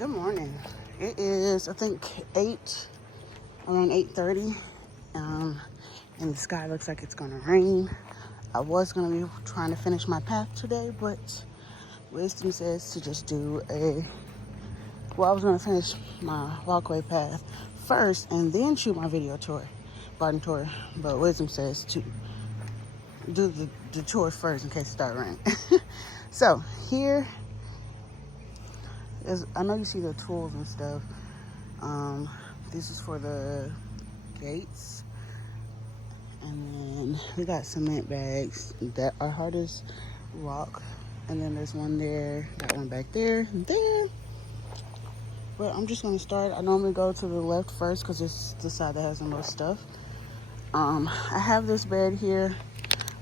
Good morning. It is, I think, around 8:30. And the sky looks like it's going to rain. I was going to be trying to finish my path today, but wisdom says to just I was going to finish my walkway path first and then shoot my garden tour. But wisdom says to do the tour first in case it starts raining. So here I know you see the tools and stuff. This is for the gates. And then we got cement bags that are hard as rock. And then there's one there, got one back there, and there. But I'm just going to start. I normally go to the left first because it's the side that has the most stuff. I have this bed here.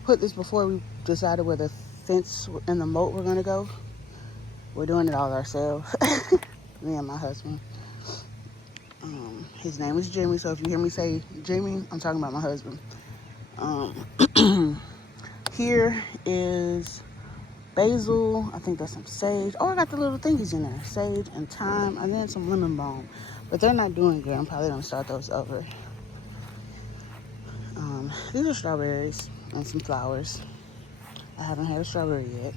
Put this before we decided where the fence and the moat were going to go. We're doing it all ourselves. Me and my husband. His name is Jimmie, so if you hear me say Jimmie, I'm talking about my husband. Here is basil. I think that's some sage. Oh, I got the little thingies in there. Sage and thyme, and then some lemon balm. But they're not doing good. I'm probably going to start those over. These are strawberries and some flowers. I haven't had a strawberry yet.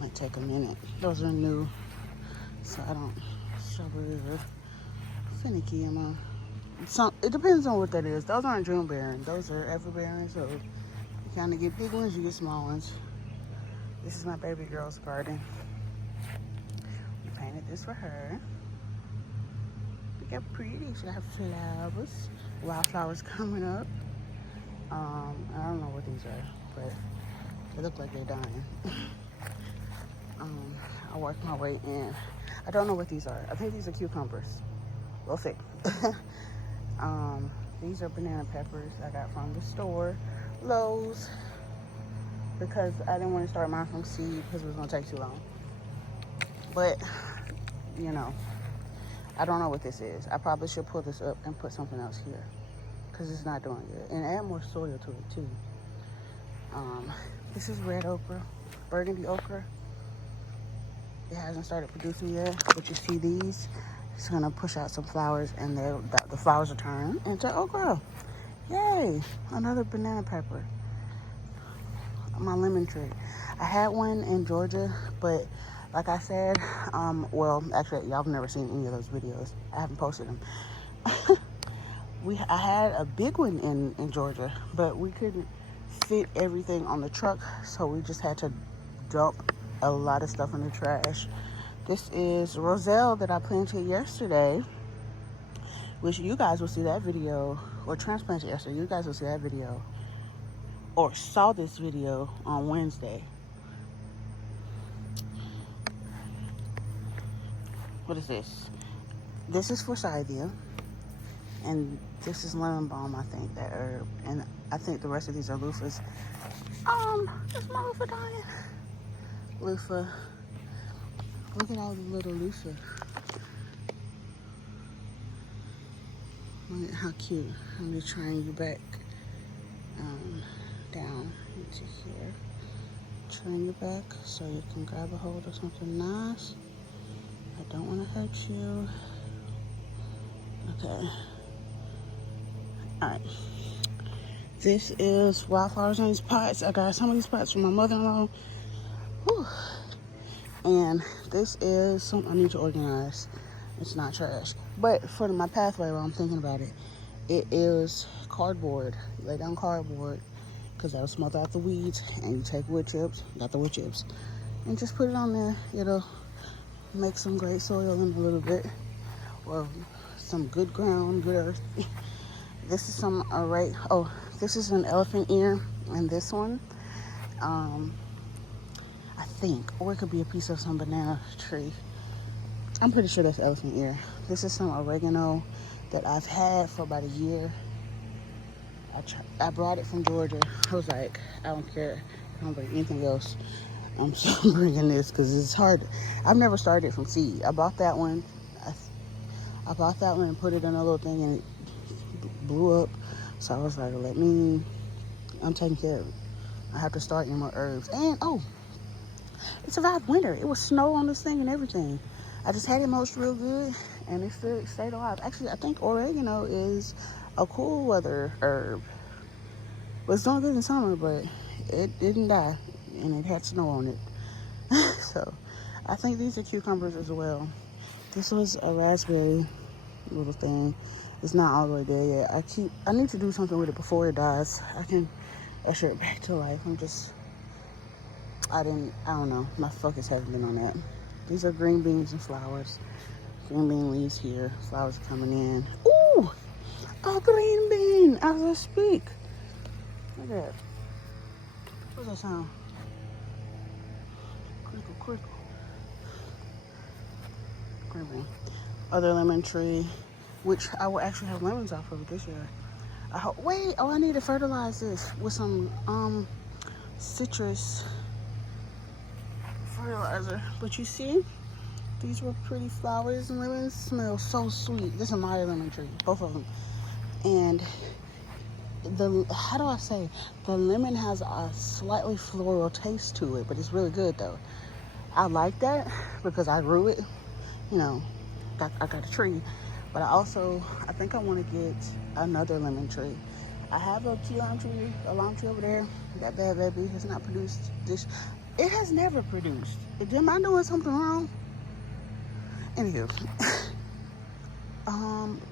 Might take a minute. Those are new, so strawberries are finicky, you know. It depends on what that is. Those aren't June bearing. Those are ever bearing, so you kind of get big ones, you get small ones. This is my baby girl's garden. We painted this for her. Look how pretty. She have flowers. Wildflowers coming up. I don't know what these are, but they look like they're dying. I worked my way in. I don't know what these are. I think these are cucumbers. We'll see. These are banana peppers I got from the store, Lowe's, because I didn't want to start mine from seed because it was going to take too long. But, you know, I don't know what this is. I probably should pull this up and put something else here because it's not doing good. And add more soil to it, too. This is red okra, burgundy okra. It hasn't started producing yet, but you see these. It's gonna push out some flowers, and the flowers are turning into okra. Yay! Another banana pepper. My lemon tree. I had one in Georgia, but like I said, actually, y'all have never seen any of those videos. I haven't posted them. I had a big one in Georgia, but we couldn't fit everything on the truck, so we just had to dump a lot of stuff in the trash. This is Roselle that I planted yesterday, which you guys will see that video, or transplanted yesterday. You guys will see that video, or saw this video on Wednesday. What is this? This is forsythia, and this is lemon balm, I think, that herb. And I think the rest of these are loofahs. Is my loofah dying? Loofah. Look at all the little loofah. Look at how cute. I'm just trying you back down into here. Turn you back so you can grab a hold of something nice. I don't want to hurt you. Okay. Alright. This is wildflowers in these pots. I got some of these pots from my mother-in-law. Whew. And this is something I need to organize. It's not trash. But for my pathway, while I'm thinking about it, it is cardboard. You lay down cardboard because that'll smother out the weeds. And you take wood chips, not the wood chips, and just put it on there. It'll make some great soil in a little bit, or some good ground, good earth. This is this is an elephant ear, and this one, I think, or it could be a piece of some banana tree. I'm pretty sure that's elephant ear. This is some oregano that I've had for about a year. I brought it from Georgia. I was like, I don't care. I don't bring anything else. I'm still bringing this because it's hard. I've never started from seed. I bought that one. I bought that one and put it in a little thing, and it blew up. So I was like, I'm taking care of it. I have to start getting more herbs. And, it survived winter. It was snow on this thing and everything. I just had it mulched real good, and it still stayed alive. Actually, I think oregano is a cool weather herb. Well, it's doing good in summer, but it didn't die, and it had snow on it. So, I think these are cucumbers as well. This was a raspberry little thing. It's not all the way there yet. I need to do something with it before it dies. I can usher it back to life. I don't know. My focus hasn't been on that. These are green beans and flowers. Green bean leaves here. Flowers are coming in. Ooh! A green bean as I speak. Look at that. What's that sound? Crickle, crickle. Green bean. Other lemon tree, which I will actually have lemons off of it this year. I need to fertilize this with some citrus fertilizer. But you see, these were pretty flowers, and lemons smell so sweet. This is my lemon tree, both of them. And the lemon has a slightly floral taste to it, but it's really good though. I like that because I grew it. You know, I got a tree, but I think I want to get another lemon tree. I have a key lime tree, a lime tree over there. That bad baby has not produced this. It has never produced. Am I doing something wrong? Anywho,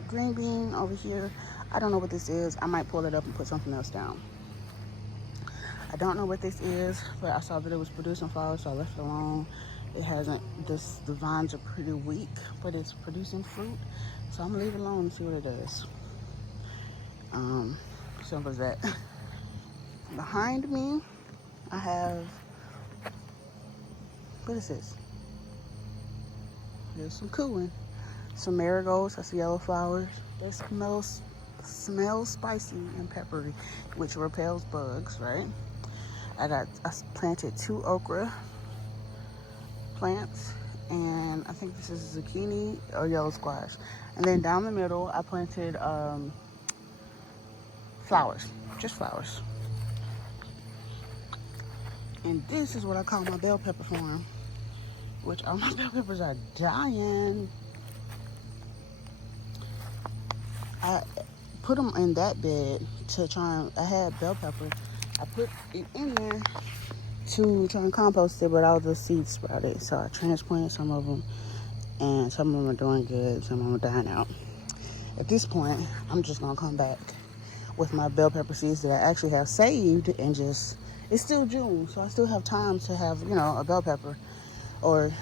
green bean over here. I don't know what this is. I might pull it up and put something else down. I don't know what this is, but I saw that it was producing flowers, so I left it alone. It hasn't, the vines are pretty weak, but it's producing fruit. So I'm gonna leave it alone and see what it does. Simple as that. Behind me, I have, what is this? There's some cooling. Some marigolds, that's yellow flowers. They smell spicy and peppery, which repels bugs, right? I planted 2 okra plants, and I think this is zucchini or yellow squash. And then down the middle, I planted flowers, just flowers. And this is what I call my bell pepper farm, which all my bell peppers are dying. I put them in that bed to try and, I had bell pepper. I put it in there to try and compost it, but all the seeds sprouted. So I transplanted some of them, and some of them are doing good, some of them are dying out. At this point, I'm just gonna come back with my bell pepper seeds that I actually have saved, and it's still June, so I still have time to have, a bell pepper. Or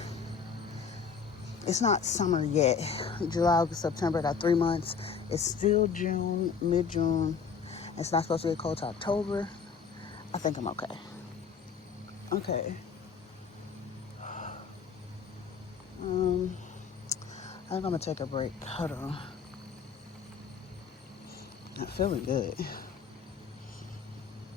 it's not summer yet. July, August, September, I got 3 months. It's still June, mid-June. It's not supposed to get cold till October. I think I'm okay. Okay. I think I'm gonna take a break. Hold on. Not feeling good.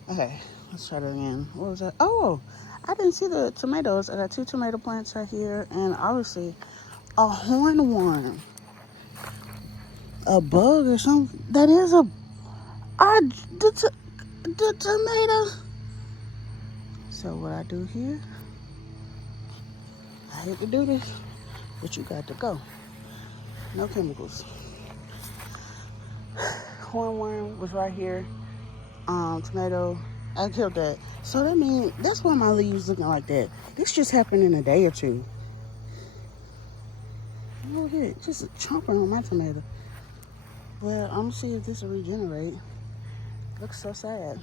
Okay, let's try that again. What was that? Oh, I didn't see the tomatoes. I got 2 tomato plants right here, and obviously a hornworm. A bug or something. That is the tomato. So what I do here, I hate to do this, but you got to go. No chemicals. Hornworm was right here. Tomato, I killed that. So that means, that's why my leaves looking like that. This just happened in a day or two. Oh, here, just chomping on my tomato. Well, I'm gonna see if this will regenerate. Looks so sad.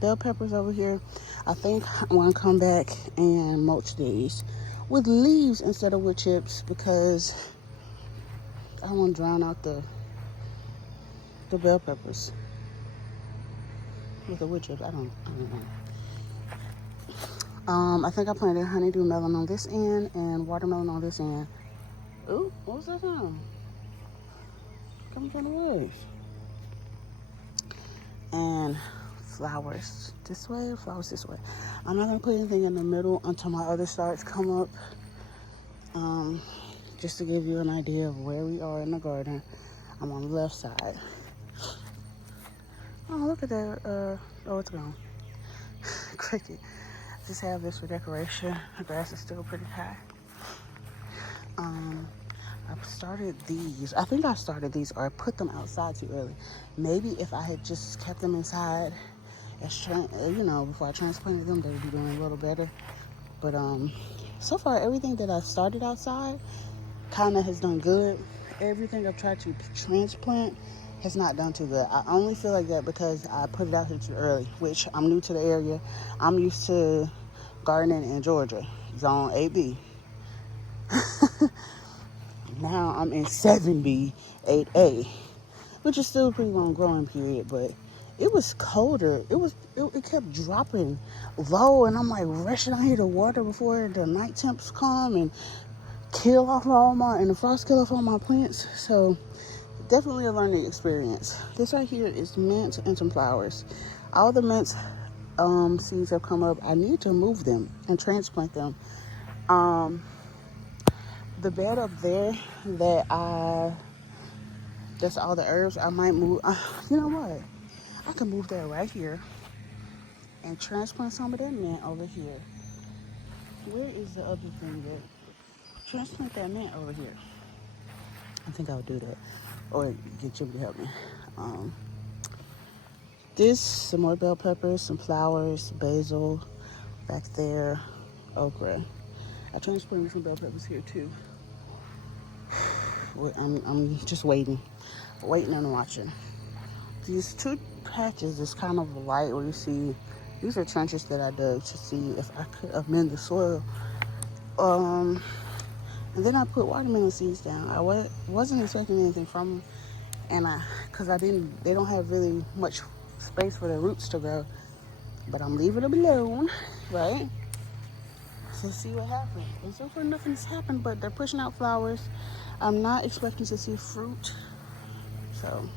Bell peppers over here. I think I want to come back and mulch these with leaves instead of wood chips, because I don't want to drown out the bell peppers with the wood chips. I don't know. I think I planted honeydew melon on this end and watermelon on this end. Ooh, what was that sound? Coming from the woods. And flowers this way, flowers this way. I'm not gonna put anything in the middle until my other starts come up. Just to give you an idea of where we are in the garden. I'm on the left side. Oh, look at that. Oh, it's gone. Cricket. Just have this for decoration. The grass is still pretty high. I started these. I think I started these or I put them outside too early. Maybe if I had just kept them inside, before I transplanted them, they would be doing a little better. But so far, everything that I've started outside kind of has done good. Everything I've tried to transplant has not done too good. I only feel like that because I put it out here too early, which I'm new to the area. I'm used to gardening in Georgia, zone 8B. Now I'm in 7B, 8A, which is still a pretty long growing period, but it was colder. It kept dropping low, and I'm like rushing out here to water before the night temps come and the frost kill off all my plants. So definitely a learning experience. This right here is mint and some flowers. All the mint seeds have come up. I need to move them and transplant them. The bed up there that's all the herbs, I might move. You know what? I can move that right here and transplant some of that mint over here. Where is the other thing that? Transplant that mint over here. I think I'll do that. Or get Jimmie to help me. Some more bell peppers, some flowers, basil, back there, okra. I transplanted some bell peppers here too. I'm just waiting and watching. These two patches is kind of light where you see, these are trenches that I dug to see if I could amend the soil. And then I put watermelon seeds down. I wasn't expecting anything from them, because they don't have really much space for their roots to grow. But I'm leaving them alone, right? To see what happens. And so far nothing's happened, but they're pushing out flowers. I'm not expecting to see fruit. So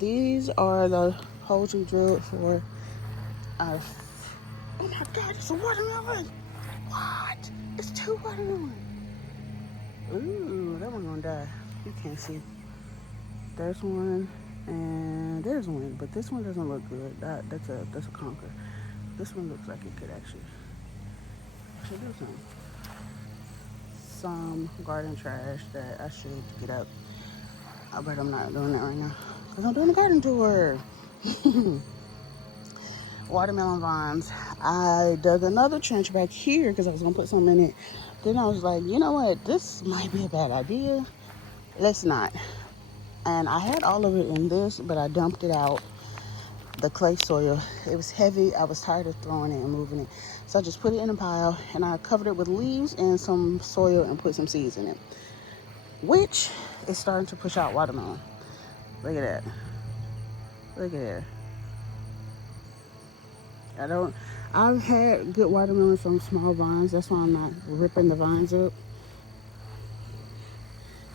these are the holes we drilled for our... Oh my God, it's a watermelon! What? It's 2 watermelons. Ooh, that one's gonna die. You can't see. There's one, and there's one, but this one doesn't look good. That's a conker. This one looks like it could actually do some garden trash that I should get up. But I'm not doing that right now because I'm doing a garden tour. Watermelon vines. I dug another trench back here because I was gonna put some in it. Then I was like, you know what? This might be a bad idea. Let's not. And I had all of it in this, but I dumped it out. The clay soil. It was heavy. I was tired of throwing it and moving it. So I just put it in a pile and I covered it with leaves and some soil and put some seeds in it, which is starting to push out watermelon. Look at that. Look at that. I've had good watermelon from small vines. That's why I'm not ripping the vines up.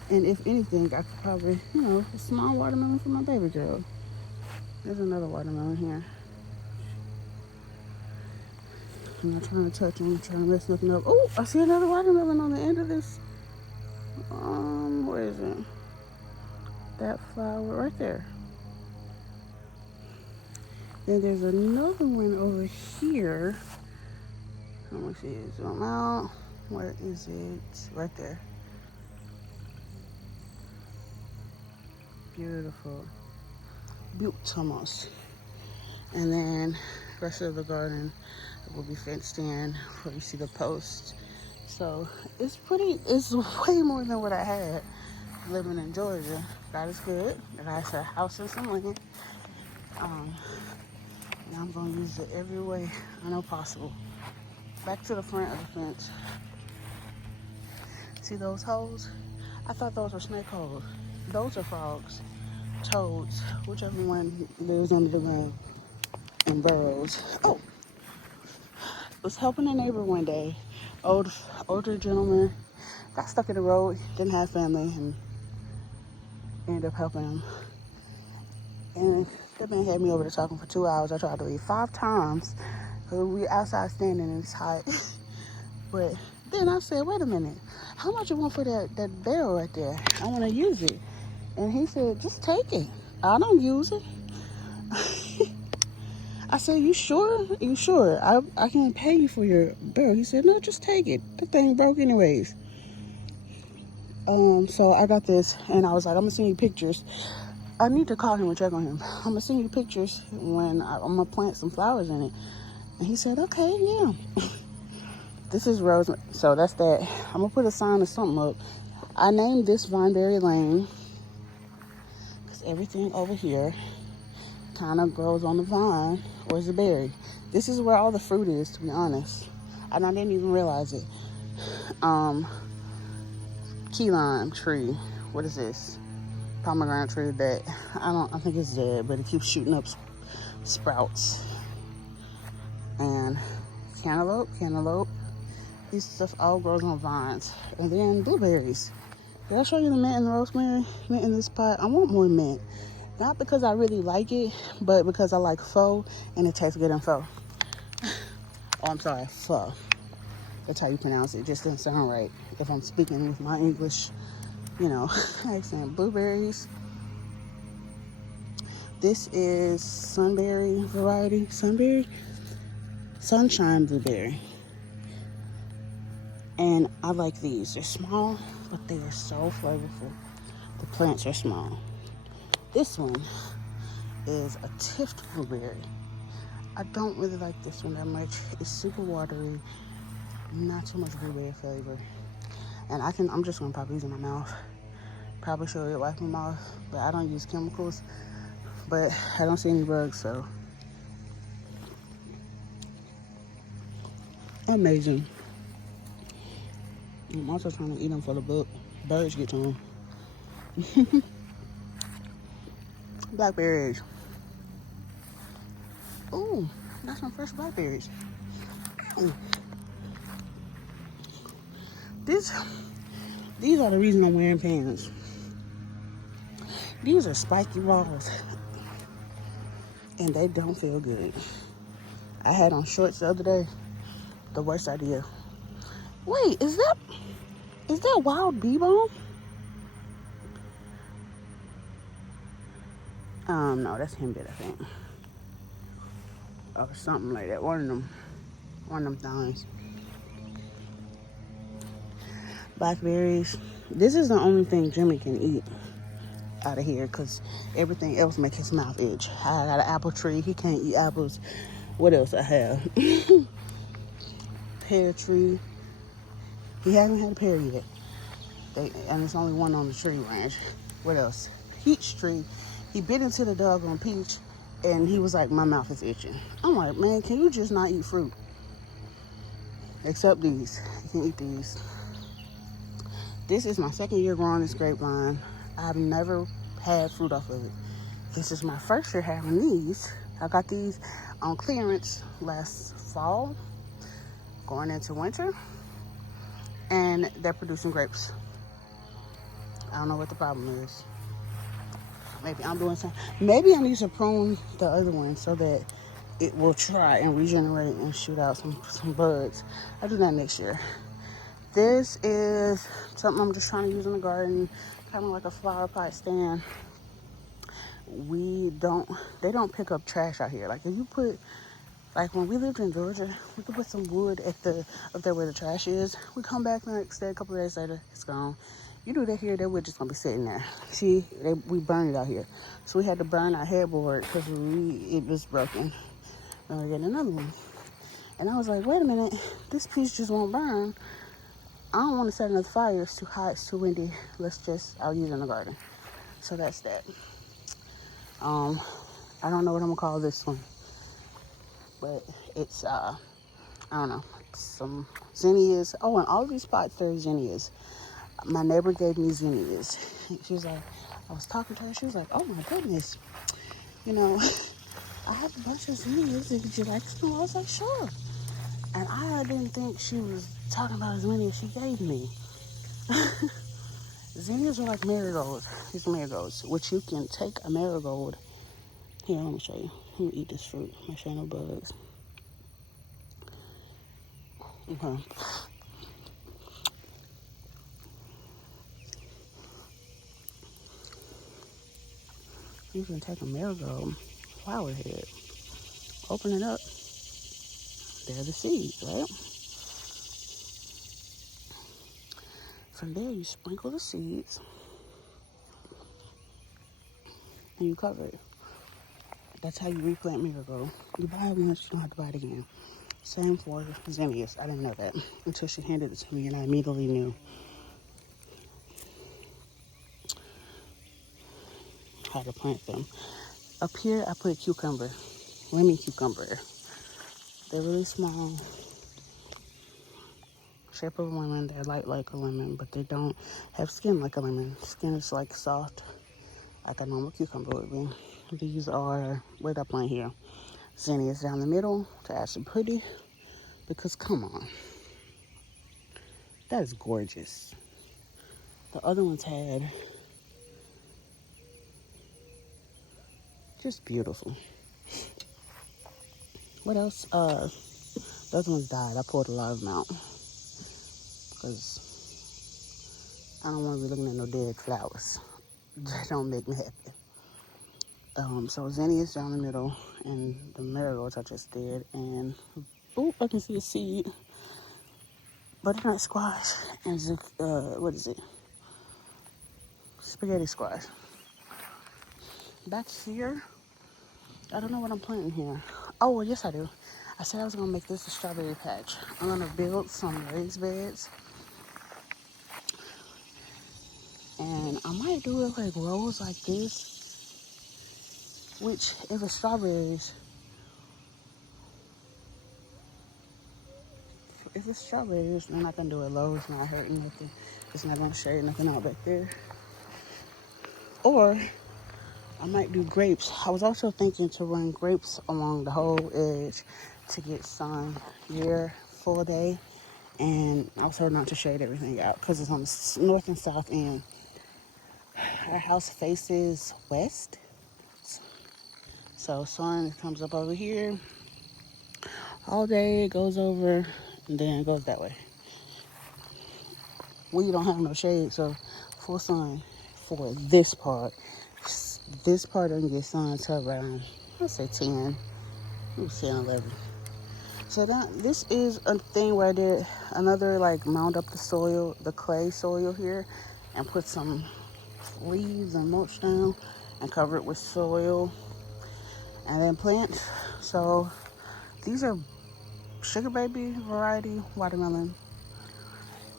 And if anything, I could probably, a small watermelon for my baby girl. There's another watermelon here. I'm not trying to touch them. I'm trying to mess nothing up. Oh, I see another watermelon on the end of this. Where is it? That flower right there. Then there's another one over here. Let me see it. Zoom out. Where is it? Right there. Beautiful. Beautiful. And then the rest of the garden will be fenced in where you see the posts. So it's way more than what I had living in Georgia. God is good. I got a house and some land. And I'm going to use it every way I know possible. Back to the front of the fence. See those holes? I thought those were snake holes. Those are frogs. Toads. Whichever one lives under the ground and burrows. Oh! Was helping a neighbor one day. Older gentleman. Got stuck in the road. Didn't have family. And ended up helping him. And that man had me over there talking for 2 hours. I tried to leave 5 times. Because we outside standing and it's hot. But then I said, wait a minute. How much you want for that barrel right there? I want to use it. And he said, just take it. I don't use it. I said, you sure? You sure? I can pay you for your barrel. He said, no, just take it. That thing broke anyways. So I got this, and I was like, I'm gonna send you pictures. I need to call him and check on him. I'm gonna send you pictures when I'm gonna plant some flowers in it. And he said, okay, yeah. This is rosemary. So that's that. I'm gonna put a sign or something up. I named this Vineberry Lane because everything over here kind of grows on the vine or is a berry. This is where all the fruit is, to be honest. And I didn't even realize it. Key lime tree. What is this? Pomegranate tree that I think it's dead, but it keeps shooting up sprouts. And cantaloupe. This stuff all grows on vines. And then blueberries. Did I show you the mint and the rosemary? Mint in this pot. I want more mint. Not because I really like it, but because I like pho and it tastes good in pho. Oh, I'm sorry, pho. That's how you pronounce it. It just doesn't sound right if I'm speaking with my English, accent. Blueberries. This is sunberry variety. Sunshine blueberry. And I like these. They're small, but they are so flavorful. The plants are small. This one is a tipped blueberry. I don't really like this one that much. It's super watery, not too much blueberry flavor. And I'm just gonna pop these in my mouth. Probably should wipe them off, but I don't use chemicals. But I don't see any bugs, so amazing. I'm also trying to eat them for the birds get to them. Blackberries. Ooh, got some fresh blackberries. These are the reason I'm wearing pants. These are spiky balls, and they don't feel good. I had on shorts the other day. The worst idea. Wait, is that wild bee balm? No, that's henbit, I think. Or something like that. One of them things. Blackberries. This is the only thing Jimmie can eat out of here because everything else makes his mouth itch. I got an apple tree. He can't eat apples. What else I have? Pear tree. He hasn't had a pear yet. And there's only one on the tree branch. What else? Peach tree. He bit into the doggone peach and he was like, my mouth is itching. I'm like, man, can you just not eat fruit? Except these. You can eat these. This is my second year growing this grapevine. I've never had fruit off of it. This is my first year having these. I got these on clearance last fall, going into winter, and they're producing grapes. I don't know what the problem is. Maybe I'm doing something. Maybe I need to prune the other one so that it will try and regenerate and shoot out some buds. I'll do that next year. This is something I'm just trying to use in the garden, kind of like a flower pot stand. They don't pick up trash out here. Like if you put, like when we lived in Georgia, we could put some wood up there where the trash is. We come back the next day, a couple of days later, it's gone. You do that here, that wood just gonna be sitting there. See, we burned it out here. So we had to burn our headboard because it was broken. And we're getting another one. And I was like, wait a minute, this piece just won't burn. I don't want to set another fire. It's too hot, it's too windy. I'll use it in the garden. So that's that. I don't know what I'm gonna call this one. But it's, I don't know, some zinnias. Oh, and all of these pots, there are zinnias. My neighbor gave me zinnias. She was like, I was talking to her, she was like, oh my goodness, I have a bunch of zinnias. Would you like some? I was like, sure. And I didn't think she was talking about as many as she gave me. Zinnias are like marigolds. These are marigolds, which you can take a marigold. Here, let me show you. Let me eat this fruit. Make sure no bugs. Okay. You can take a marigold flower head, open it up. They're the seeds, right? From there, you sprinkle the seeds and you cover it. That's how you replant Miracle. You buy it once, you don't have to buy it again. Same for zinnias. I didn't know that until she handed it to me, and I immediately knew how to plant them. Up here, I put cucumber, lemon cucumber. They're really small, shape of a lemon. They're light like a lemon, but they don't have skin like a lemon. Skin is like soft, like a normal cucumber would be. These are right up on here. Zinnias down the middle to add some pretty, because come on, that is gorgeous. The other ones had just beautiful. What else? The other ones died. I pulled a lot of them out because I don't want to be looking at no dead flowers. That don't make me happy. So zinnias down the middle, and the marigolds I just did, and oh, I can see a seed. Butternut squash and what is it? Spaghetti squash. Back here, I don't know what I'm planting here. Oh, well, yes I do. I said I was gonna make this a strawberry patch. I'm gonna build some raised beds, and I might do it like rows like this. Which, if it's strawberries, I'm not gonna do it low. It's not hurting nothing. It's not gonna shade nothing out back there. Or I might do grapes. I was also thinking to run grapes along the whole edge to get sun here full day, and also not to shade everything out because it's on the north and south end. Our house faces west, so sun comes up over here all day, goes over, and then goes that way. We don't have no shade, so full sun for this part. This part doesn't get sun until around, let's say 10, 11. So this is a thing where I did another, like, mound up the soil, the clay soil here, and put some leaves and mulch down and cover it with soil and then plant. So these are sugar baby variety watermelon.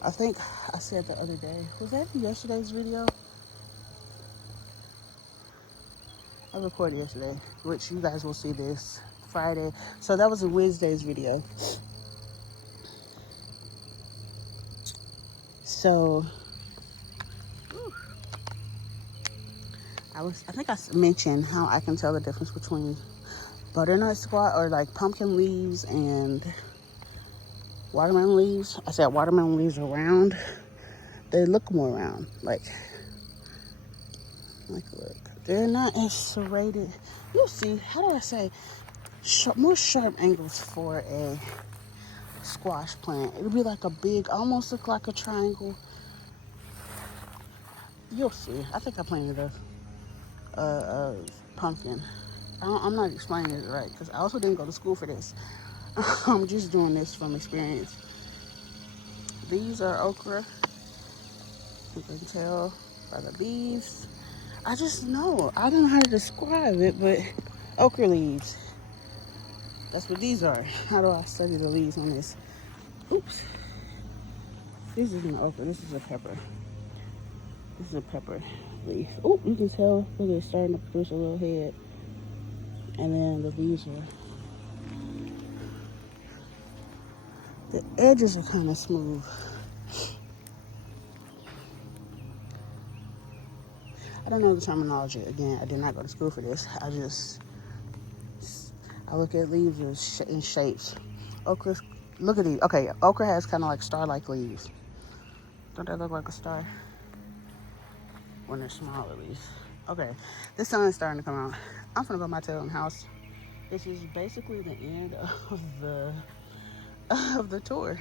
I think I said the other day, was that in yesterday's video? I recorded yesterday, which you guys will see this Friday. So that was a Wednesday's video. So I think I mentioned how I can tell the difference between butternut squash or like pumpkin leaves and watermelon leaves. I said watermelon leaves are round. They look more round. Like look. They're not as serrated. You'll see, how do I say, more sharp angles for a squash plant. It'll be like a big, almost look like a triangle. You'll see. I think I planted a pumpkin. I'm not explaining it right because I also didn't go to school for this. I'm just doing this from experience. These are okra. You can tell by the leaves. I just know. I don't know how to describe it, but okra leaves. That's what these are. How do I study the leaves on this? Oops. This isn't an okra. This is a pepper. This is a pepper leaf. Oh, you can tell. Look, it's starting to produce a little head. And then the leaves are... the edges are kind of smooth. I don't know the terminology. Again, I did not go to school for this. I look at leaves in shapes. Okra, look at these. Okay, okra has kind of like star-like leaves. Don't that look like a star? When they're small, at least. Okay, the sun is starting to come out. I'm gonna go my tail in the house. This is basically the end of the tour.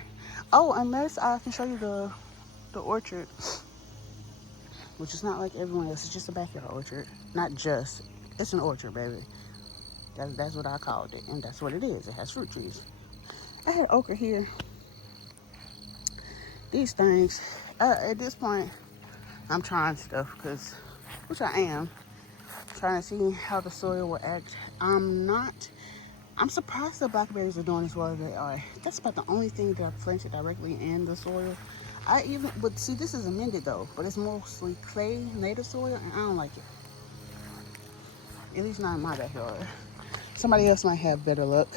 Oh, unless I can show you the orchard, which is not like everyone else. It's just a backyard orchard. Not just. It's an orchard, baby. That's what I called it, and that's what it is. It has fruit trees. I had okra here, These things, at this point, I'm trying stuff which I am, trying to see how the soil will act. I'm surprised the blackberries are doing as well as they are. That's about the only thing that I've planted directly in the soil. But see, this is amended though, but it's mostly clay, native soil, and I don't like it. At least not in my backyard. Somebody else might have better luck,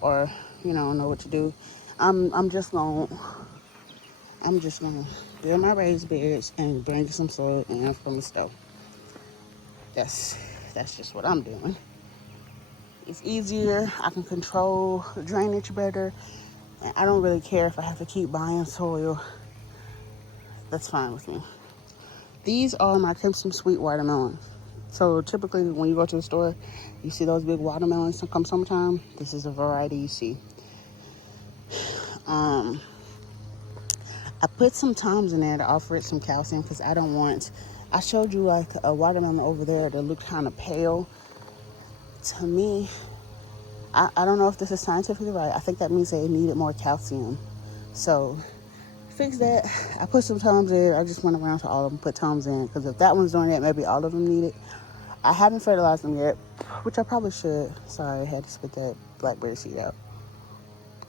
or know what to do. I'm just gonna build my raised beds and bring some soil in from the stove. That's just what I'm doing. It's easier. I can control the drainage better, and I don't really care if I have to keep buying soil. That's fine with me. These are my Crimson Sweet watermelon. So typically when you go to the store, you see those big watermelons come summertime. This is a variety you see. I put some Tums in there to offer it some calcium because I showed you like a watermelon over there that looked kind of pale. To me, I don't know if this is scientifically right. I think that means they needed more calcium. So fix that. I put some Tums in. I just went around to all of them, put Tums in, because if that one's doing that, maybe all of them need it. I haven't fertilized them yet, which I probably should. Sorry, I had to spit that blackberry seed out.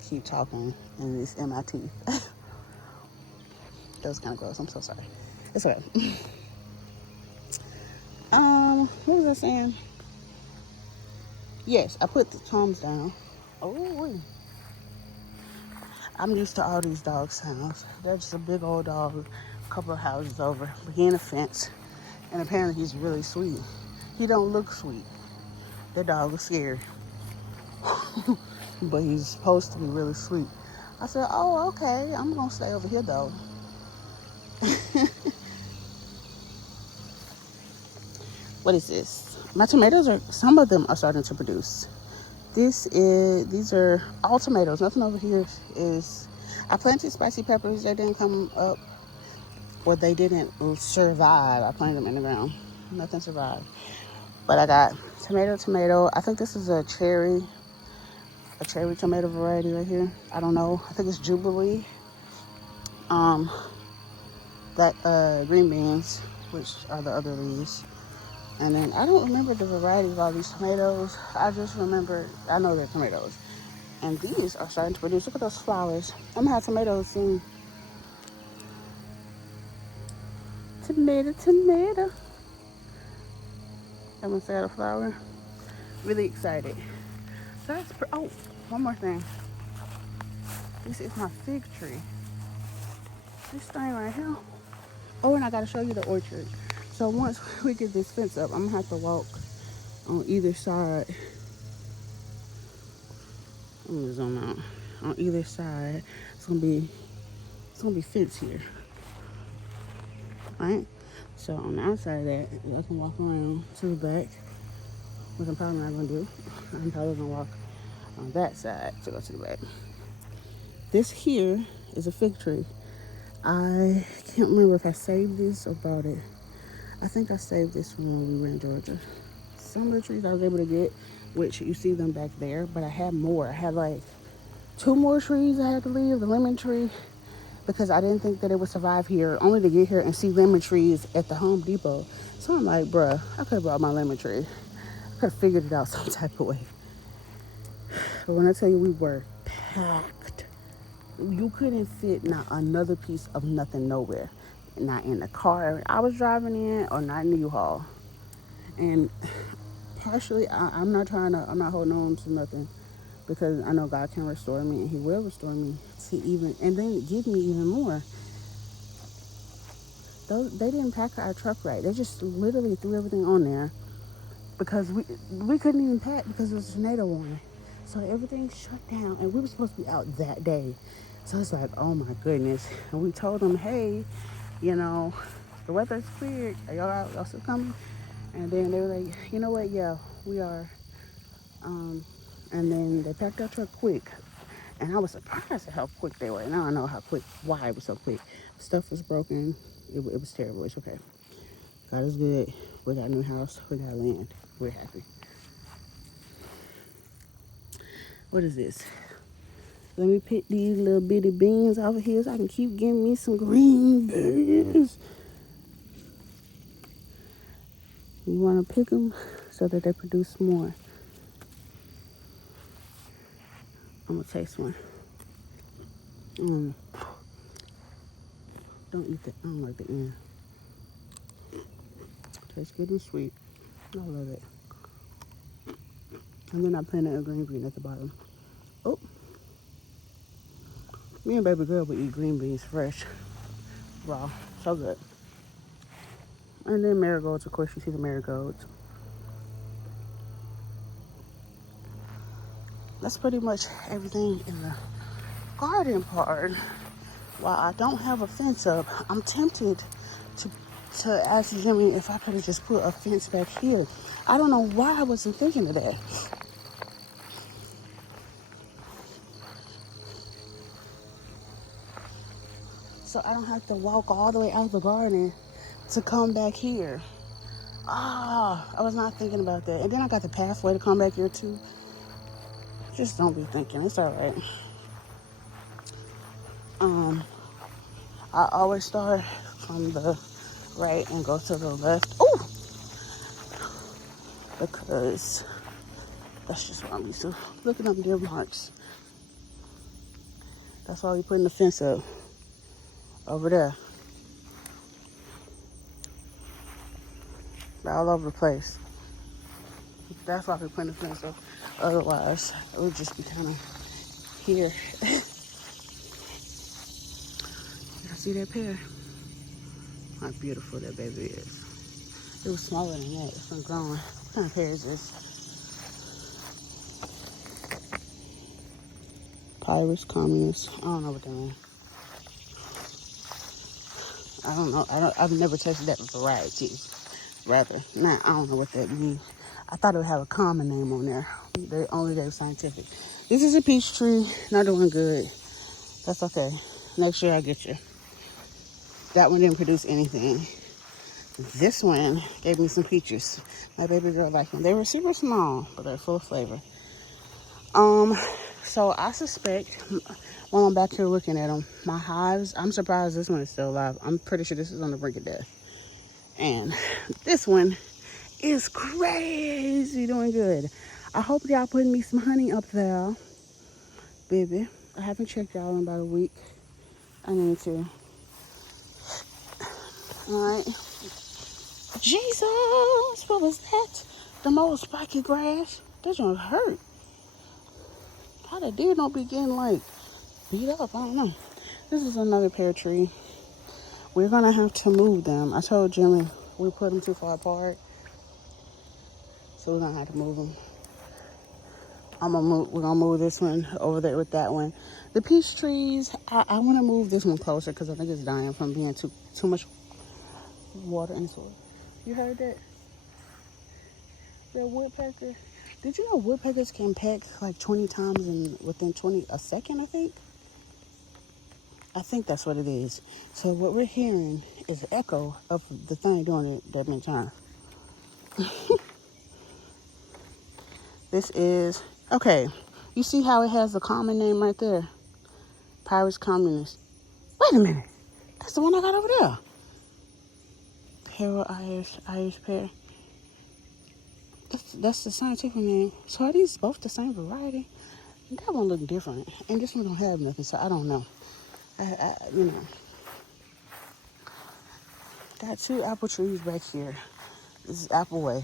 Keep talking, and it's in my teeth. That was kind of gross. I'm so sorry. It's okay. What was I saying? Yes, I put the Tums down. Oh, I'm used to all these dog sounds. That's a big old dog, a couple of houses over, behind a fence, and apparently he's really sweet. He don't look sweet. That dog is scary, but he's supposed to be really sweet. I said, oh, okay, I'm gonna stay over here though. What is this? My tomatoes some of them are starting to produce. These are all tomatoes. Nothing over here I planted spicy peppers. They didn't come up, or they didn't survive. I planted them in the ground. Nothing survived. But I got tomato. I think this is a cherry tomato variety right here. I don't know. I think it's Jubilee. Green beans, which are the other leaves. And then I don't remember the variety of all these tomatoes. I know they're tomatoes. And these are starting to produce. Look at those flowers. I'm gonna have tomatoes soon. Tomato. Haven't seen a flower. Really excited. Oh, one more thing. This is my fig tree. This thing right here. Oh, and I gotta show you the orchard. So once we get this fence up, I'm gonna have to walk on either side. I'm gonna zoom out. On either side, it's gonna be fence here, right? So on the outside of that, I can walk around to the back, which I'm probably not gonna do. I'm probably gonna walk on that side to go to the back. This here is a fig tree. I can't remember if I saved this or bought it. I think I saved this from when we were in Georgia. Some of the trees I was able to get, which you see them back there, but I had more. I had like 2 more trees I had to leave, the lemon tree, because I didn't think that it would survive here, only to get here and see lemon trees at the Home Depot. So I'm like, bruh, I could have brought my lemon tree. I could have figured it out some type of way. But when I tell you we were packed, you couldn't fit not another piece of nothing nowhere. Not in the car I was driving in, or not in the U-Haul. And partially, I'm not holding on to nothing, because I know God can restore me, and He will restore me and then give me even more. They didn't pack our truck right. They just literally threw everything on there because we couldn't even pack because it was a tornado warning. So everything shut down, and we were supposed to be out that day. So it's like, oh my goodness. And we told them, hey, the weather's cleared. Are y'all out? Y'all still coming? And then they were like, you know what? Yeah, we are. And then they packed our truck quick. And I was surprised at how quick they were. And I don't know why it was so quick. Stuff was broken. It was terrible. It's okay. God is good. We got a new house. We got land. We're happy. What is this? Let me pick these little bitty beans over here so I can keep getting me some green beans. You want to pick them so that they produce more. I'm going to taste one. Don't eat that. I don't like the end. Tastes good and sweet. I love it. And then I planted a green bean at the bottom. Oh. Me and baby girl would eat green beans fresh. Raw. So good. And then marigolds, of course, you see the marigolds. That's pretty much everything in the garden part. While I don't have a fence up, I'm tempted to ask Jimmie if I could have just put a fence back here. I don't know why I wasn't thinking of that. So I don't have to walk all the way out the garden to come back here. I was not thinking about that. And then I got the pathway to come back here too. Just don't be thinking. It's all right. I always start from the right and go to the left. Oh! Because that's just what I'm used to. Look at them deer marks. That's why we putting the fence up over there. They're all over the place. That's why we're putting the fence up. Otherwise, it would just be kind of here. You see that pear? How beautiful that baby is. It was smaller than that. It's been growing. What kind of pear is this? Pyrus communist. I don't know what that means. I don't know. I've never tested that variety. Rather, nah, I don't know what that means. I thought it would have a common name on there. They only gave scientific. This is a peach tree. Not doing good. That's okay. Next year I get you. That one didn't produce anything. This one gave me some peaches. My baby girl liked them. They were super small, but they're full of flavor. So I suspect while I'm back here looking at them, my hives, I'm surprised this one is still alive. I'm pretty sure this is on the brink of death. And this one is crazy doing good. I hope y'all putting me some honey up there. Baby, I haven't checked y'all in about a week. I need to. Alright. Jesus, what was that? The most spiky grass? That don't hurt. How the deer don't be getting like beat up? I don't know. This is another pear tree. We're gonna have to move them. I told Jimmie we put them too far apart, so we're gonna have to move them. We're gonna move this one over there with that one. The peach trees, I want to move this one closer because I think it's dying from being too much water in the soil. You heard that? That woodpecker. Did you know woodpeckers can peck like 20 times within a second, I think? I think that's what it is. So what we're hearing is an echo of the thing doing it that many times. This is, okay, you see how it has the common name right there? Pyrus communist. Wait a minute. That's the one I got over there. Irish pear. That's the scientific name. So are these both the same variety? That one look different. And this one don't have nothing, so I don't know. You know. Got 2 apple trees back here. This is Apple Way.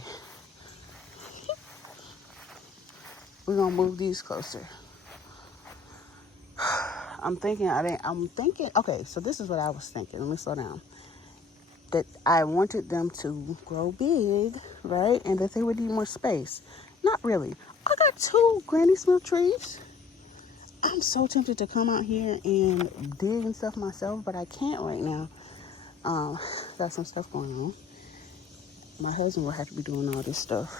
We're gonna move these closer. I'm thinking, okay, so this is what I was thinking. Let me slow down. That I wanted them to grow big, right? And that they would need more space. Not really. I got 2 Granny Smith trees. I'm so tempted to come out here and dig and stuff myself, but I can't right now. Got some stuff going on. My husband will have to be doing all this stuff.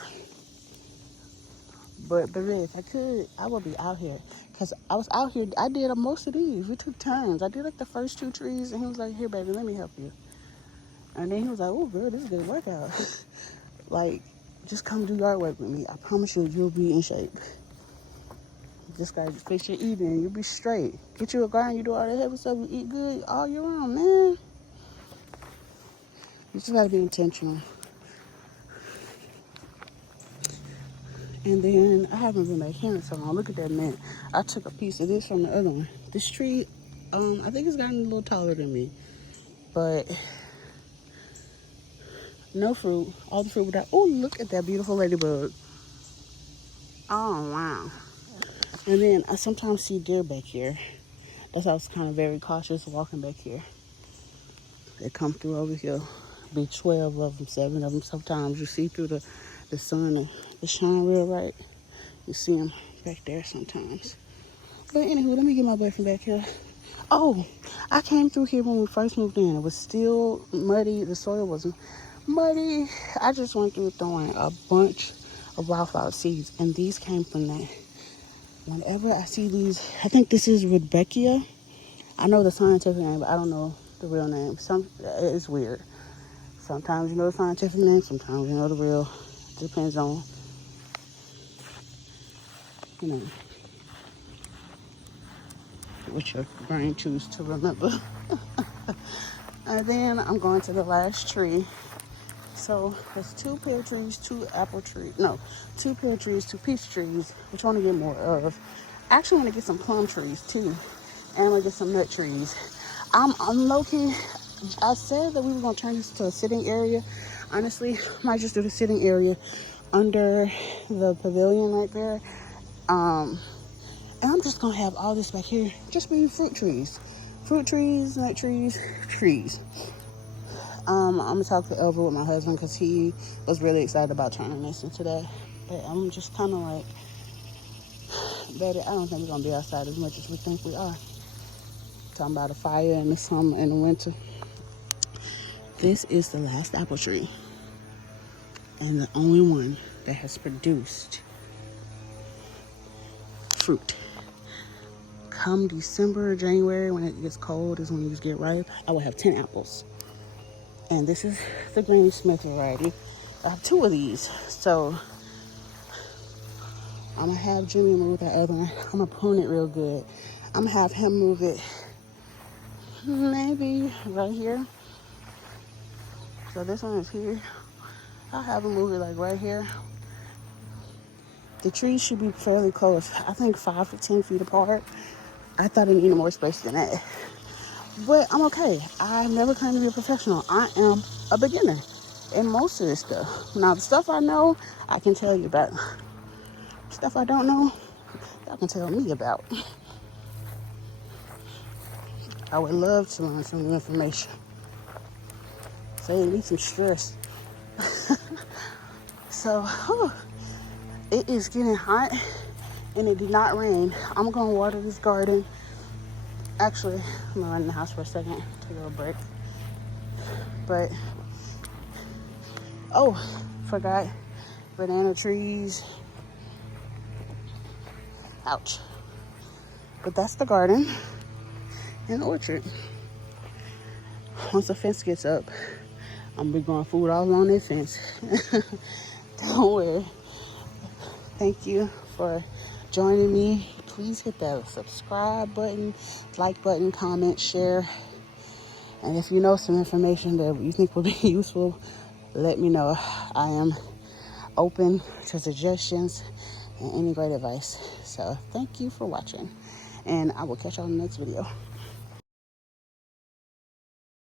But if I could, I would be out here. Because I was out here, I did most of these. We took turns. I did like the first 2 trees, and he was like, here, baby, let me help you. And then he was like, oh, girl, this is a good workout. Like, just come do yard work with me. I promise you, you'll be in shape. Just gotta fix your eating and you'll be straight. Get you a garden, you do all that heavy stuff, you eat good all year round, man. You just gotta be intentional. And then I haven't been back here in so long. Look at that mint. I took a piece of this from the other one. This tree, I think it's gotten a little taller than me. But no fruit. All the fruit without. Oh, look at that beautiful ladybug. Oh, wow. And then I sometimes see deer back here. That's why I was kind of very cautious walking back here. They come through over here. Be 12 of them, 7 of them. Sometimes you see through the sun, it shine real right. You see them back there sometimes. But anywho, let me get my boyfriend back here. Oh, I came through here when we first moved in. It was still muddy. The soil wasn't muddy. I just went through throwing a bunch of wildflower seeds, and these came from that. Whenever I see these, I think this is Rudbeckia. I know the scientific name, but I don't know the real name. It's weird. Sometimes you know the scientific name, sometimes you know the real. It depends on, you know, what your brain chooses to remember. And then I'm going to the last tree. So there's 2 pear trees, 2 apple trees. No, 2 pear trees, 2 peach trees, which I want to get more of. I actually want to get some plum trees too. And I'm going to get some nut trees. I'm low-key, I said that we were going to turn this to a sitting area. Honestly, I might just do the sitting area under the pavilion right there. And I'm just going to have all this back here just be fruit trees. Fruit trees, nut trees, trees. I'm going to talk to Elva with my husband because he was really excited about turning this into that. But I'm just kind of like, Betty, I don't think we're going to be outside as much as we think we are. Talking about a fire in the summer and the winter. This is the last apple tree. And the only one that has produced fruit. Come December or January, when it gets cold, is when you get ripe. I will have 10 apples. And this is the Granny Smith variety. I have 2 of these. So I'm going to have Jimmie move that other one. I'm going to prune it real good. I'm going to have him move it maybe right here. So this one is here. I'll have him move it like right here. The trees should be fairly close. I think 5 to 10 feet apart. I thought I needed more space than that. But I'm okay. I've never claimed to be a professional. I am a beginner in most of this stuff. Now, the stuff I know, I can tell you about. Stuff I don't know, y'all can tell me about. I would love to learn some new information. Save me some stress. So, it is getting hot, and it did not rain. I'm going to water this garden. Actually, I'm going to run in the house for a second, take a little break. But, forgot banana trees. Ouch. But that's the garden and the orchard. Once the fence gets up, I'm going to be growing food all along that fence. Don't worry. Thank you for joining me. Please hit that subscribe button, like button, comment, share. And if you know some information that you think will be useful, let me know. I am open to suggestions and any great advice. So thank you for watching. And I will catch y'all in the next video.